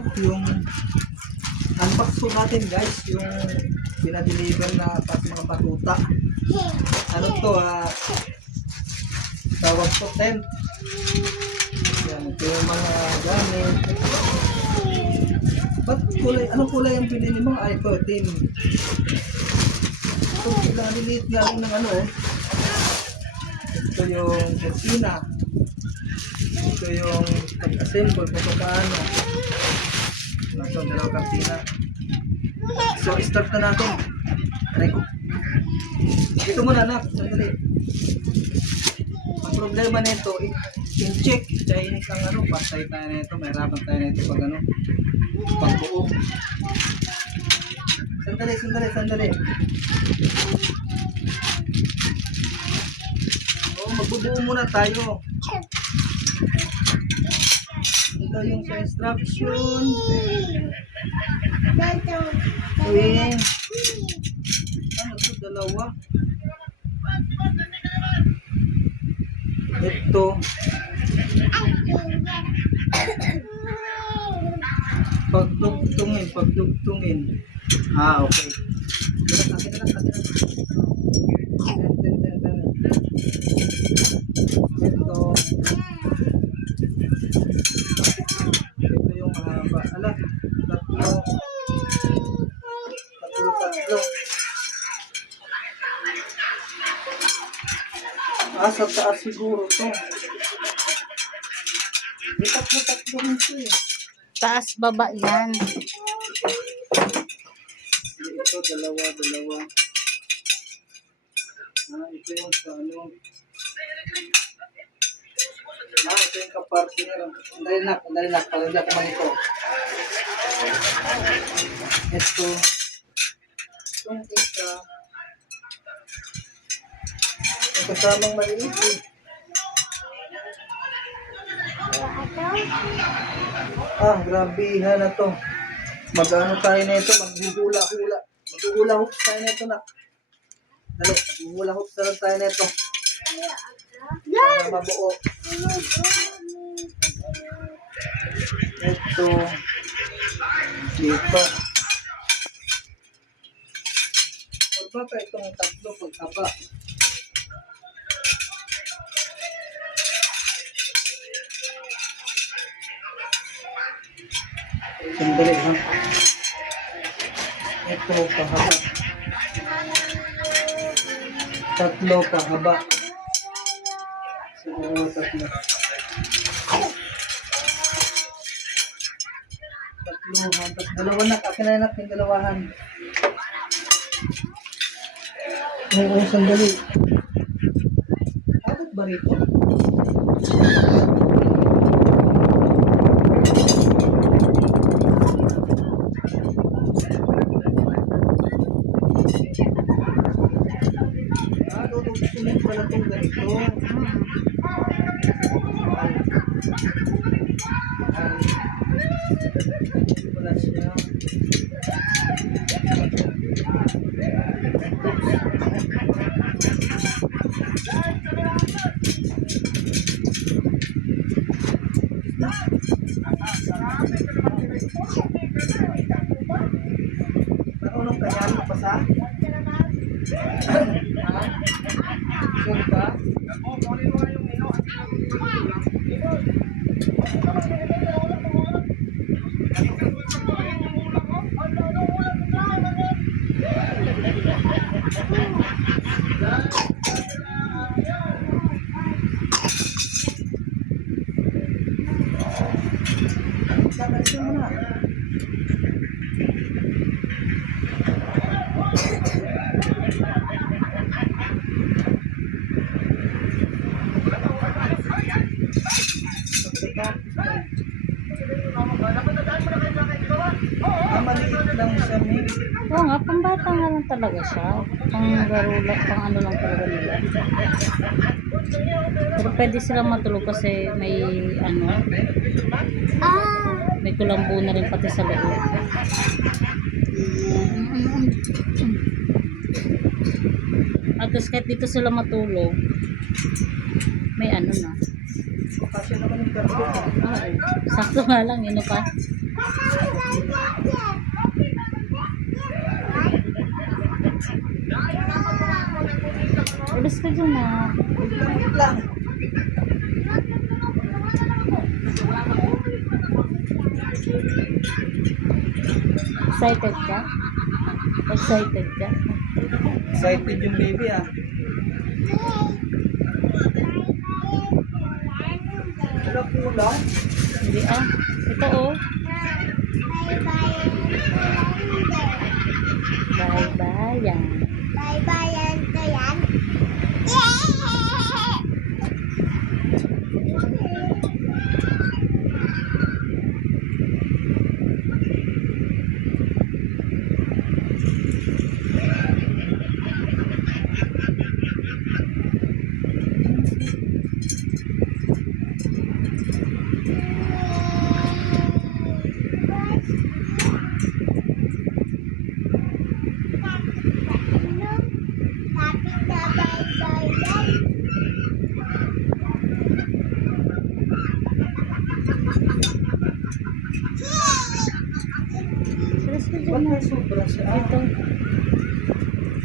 ito, yung unbox po natin guys, yung pinadeliver na mga patuta. Ano to, tawag po tent. Yan, ito yung mga gamit. Ba't kulay, anong kulay ang pinili mo? Ito, team. Ito, naliliit nga rin ng ano Ito yung cortina. Ito yung pag-assemble kung paano. Ito, dalawang cortina. So, start na natin. Aray ko. Ito muna, anak. Sandali. Ang problema nito, in-check. Chinese ang patay tayo na ito. Mahirapan tayo na ito pag buo. Sandali. Magbubuo muna tayo. Ito yung sa instruction. Tuwing. Ano ito? Dalawa. Ito. Pagdugtungin. Okay. Ito yung mahaba. Tatlo. Sa taas siguro to. Tatlo rin ito eh. Taas, baba yan. Ito, dalawa. Ito yung sa ito yung kapartner. Andali na. Palagyan ko man ito. Ito. Itong isa. Ang kasamang maliit eh. Grabe na to. Mag-ano tayo na ito, maghuhula-hula. Maghuhula-hoops tayo na ito na. Dali, maghuhula-hoops na lang tayo na ito. Para mabuo. Ito. Dito. Huwag ba pa itong tatlo pagkaba? Sandali ha. Ito pahaba. Tatlo pahaba. Siguro tatlo. Tatlohan. Tapos dalawa na. Akin na yung dalawahan. Sandali. Abot ba rito? Susunod pala itong ganito. Wala siya. Marunong kaya magpasa? Sure ka? Sabasin mo na. Maliit lang siya, Mick. Oo nga, pambata nga lang talaga siya. Pang garula, pang ano lang talaga nila. Pero pwede silang matulog kasi may may kulambo na rin pati sa loob. At tapos kahit dito sila matulog, may na. Kasi naman yung karga. Oo. Sakto nga lang, yun pa. Alis ka dyan ah. Wait lang. Excited ka? Excited ka? Excited yung baby ah. Wala kulang. Hindi ah. Ito oh. Bye-bye. Bye-bye to yan. Lapit na bye-bye yan. Alis ka Ba't dyan may ah. sobra siya? Ito.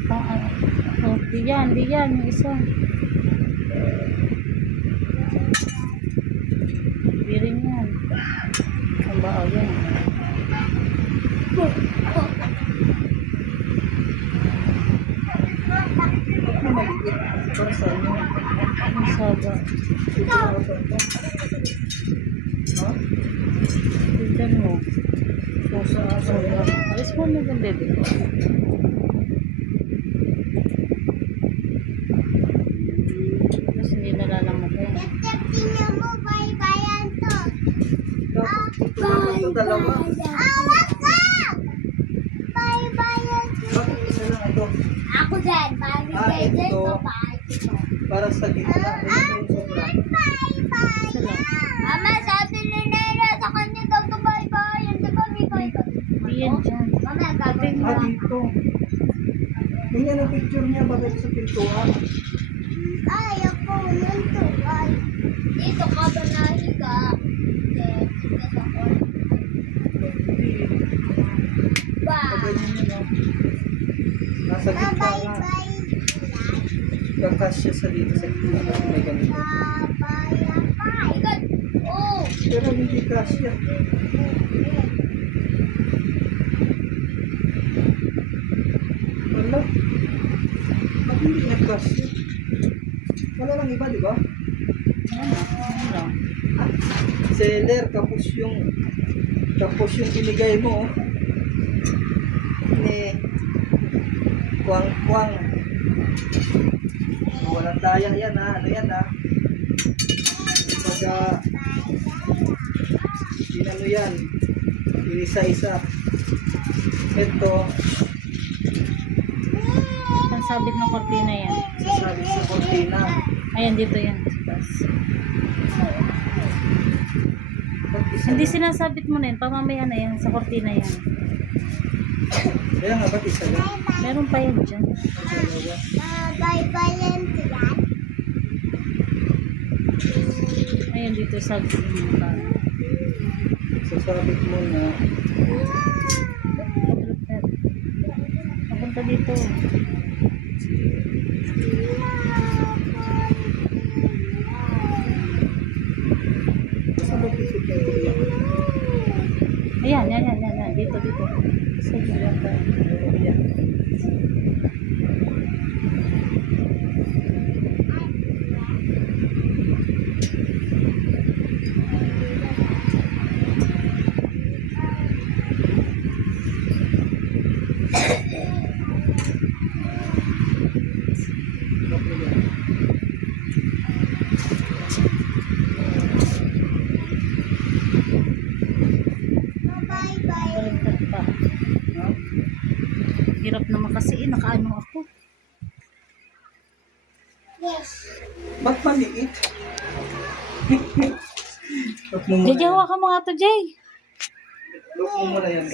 Pang ano. Oh, di yan. Yung isa. Di rin yan. Ang bao yan. Ba't na maliit? Para sa inyo. Ang saba. Ito na ako ito. Ha? Tignan mo. Pusa aso Saba. yan. Alis mo na yung bebe ko. Tapos hindi nalalamatay. Tingnan mo, bye-bye yan to. Tapos ito na ito dalawa. Awas ka! Bye-bye yan to. Bakit isa lang ito? Ako din, bye-bye din ito. to, bye. Para sa gitna. Ito yung sobra. Bye-bye. Isa lang. Mama, sabi ni Nena, sa kanya daw to bye-bye. Yan, di ba may bye-bye? Hindi yan dyan. Mama, gagawin mo. Ah, dito. Tingnan ang picture niya bakit sa pintuan. Ay, ako nun to. Ay. Dito ka ba nahiga? Hindi, dito ako. Ba? Kaganyan yun, no? Nasa gitna nga. Bye-bye. Kakasya sa dito sa gitna kasi may ganito. Bye-bye. Oh. Pero hindi kasya. Wala. Bakit hindi nagkasya? Wala lang iba, di ba? Ano lang. Seller, tapos yung binigay mo ni Kwang Kwang. Walang daya yan ha. Ano yan ha? Pagka inano yan, isa-isa. Ito, Pansabit ng kortina yan. sasabi sa kortina. Ayan, dito yan. Tapos, Ba't isa hindi lang? sinasabit mo na yan. Pamamaya na yan. Sa kortina yan. Kaya nga, ba't isa lang? Meron pa yan dyan. Ang dalawa. Bye-bye yan to yan. Ayan, dito sabit mo pa. Sasabit mo na Papunta dito. sa bakit ito yan? Ayan. Dito. Sa gilid pa. Yan. Bye-bye. Baliktad pa. Hirap naman kasi nakaano ako. Yes. Ba't maliit? Look mo muna Jay, hawakan mo nga to, Jay. yan. Look mo muna yan.